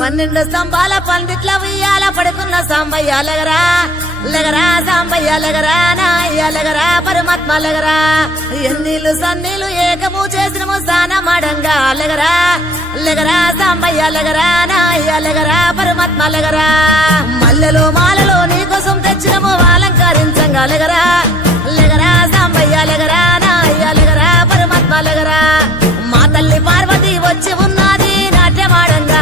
12 స్తంభాల పందిట్ల ఉయ్యాల పడుకున్న సాంబయ్య లెగరా లెగరా సాంబయ్య లెగరా నాయ్య లెగరా పరమాత్మ లెగరా ఎన్నీళ్ళు సన్నీళ్ళు ఏకము చేసినము స్నానమాడంగా లెగరా లెగరా సాంబయ్య లెగరా నాయ్య లెగరా పరమాత్మ లెగరా మల్లెలు మాలలో నీకోసం తెచ్చినము అలంకరించంగా లెగరా లెగరా సాంబయ్య లెగరా నాయ్య లెగరా పరమాత్మ లెగరా మా తల్లి పార్వతి వచ్చి ఉన్నది నాట్యమాడంగా